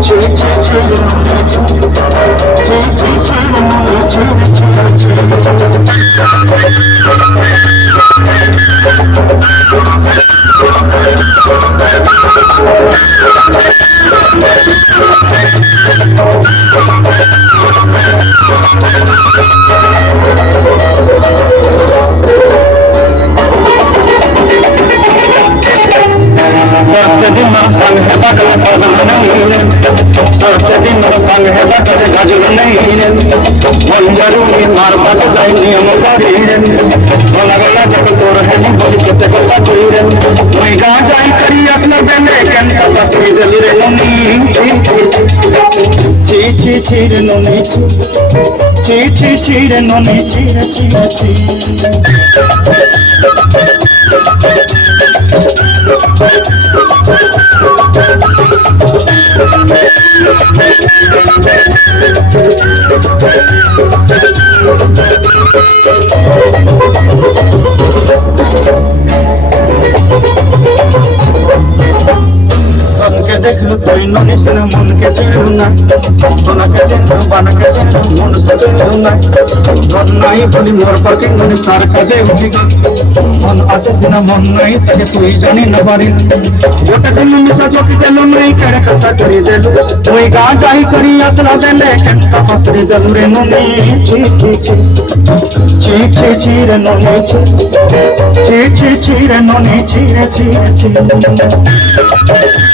Chire no me chire no me chire देखलू तो ननी से मन के चिड़ू ना सोना के चिड़ू बना के चिड़ू मन से चिड़ू ना मन नहीं बोली मोर पाके मन तार काजे उठी मन आचे से ना मन नहीं तके तू ही जानी न बारी गोटा दिन में सा जो की देलो नहीं करे कथा करी देलू ओई गा जाई करी असला देले कंटा फसरी देलू रे ननी ची रे ननी ची रे ननी ची